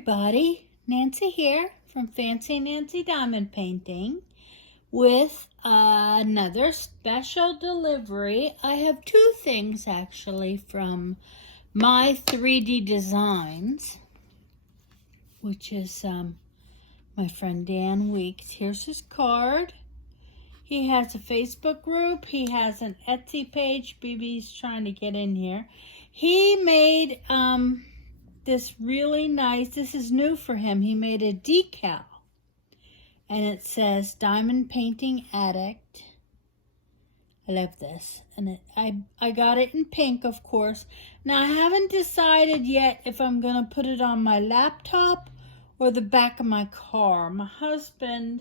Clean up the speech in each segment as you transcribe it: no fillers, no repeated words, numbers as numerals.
everybody, Nancy here from Fancy Nancy Diamond Painting with another special delivery. I have two things actually from my 3D Designs, which is my friend Dan Weeks. Here's his card. He has a Facebook group. He has an Etsy page. BB's trying to get in here. He made this really nice, this is new for him. He made a decal. And it says Diamond Painting Addict. I love this. And I got it in pink, of course. Now, I haven't decided yet if I'm going to put it on my laptop or the back of my car. My husband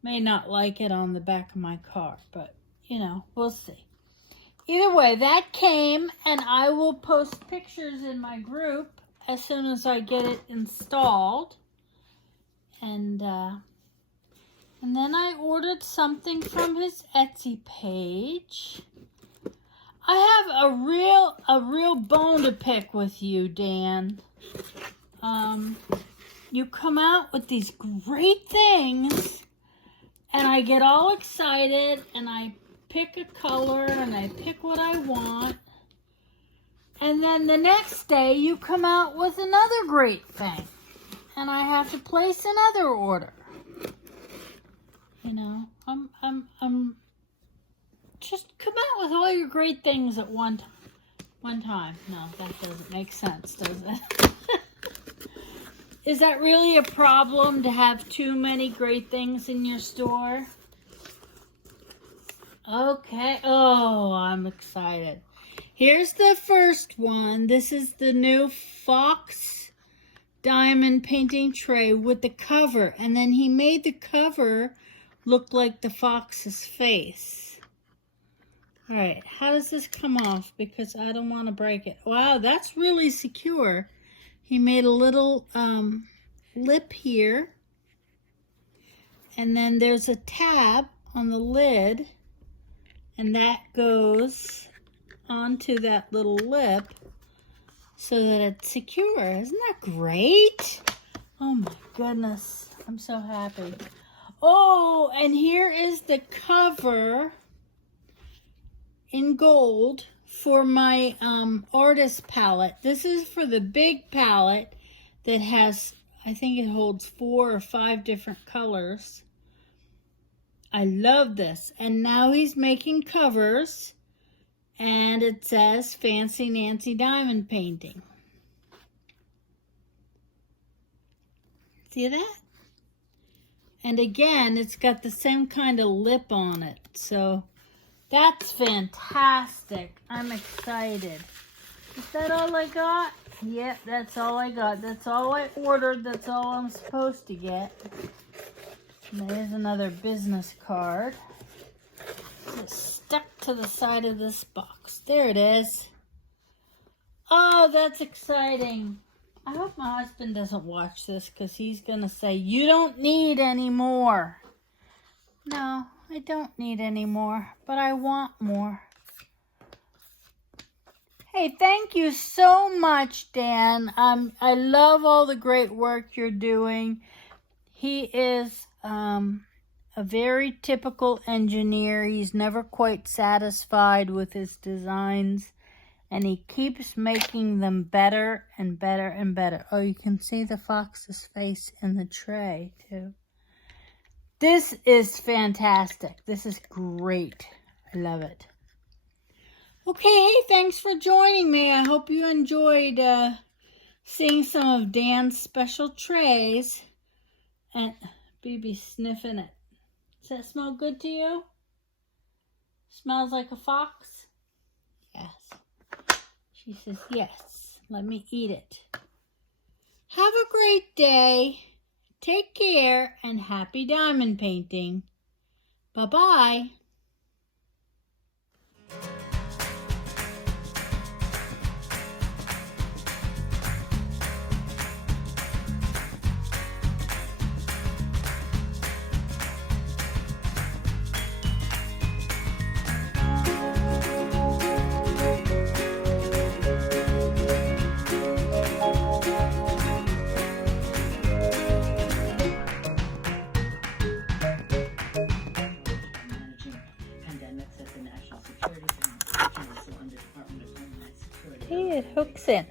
may not like it on the back of my car, but, you know, we'll see. Either way, that came, and I will post pictures in my group as soon as I get it installed. And then I ordered something from his Etsy page. I have a real bone to pick with you, Dan. You come out with these great things, and I get all excited, and I pick a color, and I pick what I want. And then the next day, you come out with another great thing, and I have to place another order. You know, I'm just come out with all your great things at one time. No, that doesn't make sense, does it? Is that really a problem to have too many great things in your store? Okay. Oh, I'm excited. Here's the first one. This is the new Fox Diamond Painting Tray with the cover. And then he made the cover look like the fox's face. All right, how does this come off? Because I don't want to break it. Wow, that's really secure. He made a little lip here. And then there's a tab on the lid. And that goes onto that little lip so that it's secure. Isn't that great? Oh my goodness. I'm so happy. Oh, and here is the cover in gold for my artist palette. This is for the big palette that has, I think it holds 4 or 5 different colors. I love this. And now he's making covers. And it says Fancy Nancy Diamond Painting. See that? And again, it's got the same kind of lip on it. So that's fantastic. I'm excited. Is that all I got? Yep, that's all I got. That's all I ordered. That's all I'm supposed to get. And there's another business card. It's stuck to the side of this box. There it is. Oh, that's exciting. I hope my husband doesn't watch this because he's going to say, you don't need any more. No, I don't need any more, but I want more. Hey, thank you so much, Dan. I love all the great work you're doing. He is a very typical engineer. He's never quite satisfied with his designs, and he keeps making them better and better and better. Oh, you can see the fox's face in the tray, too. This is fantastic. This is great. I love it. Okay, hey, thanks for joining me. I hope you enjoyed seeing some of Dan's special trays. And BB sniffing it. Does that smell good to you? Smells like a fox? Yes. She says, yes. Let me eat it. Have a great day. Take care and happy diamond painting. Bye-bye. Okay, it hooks in.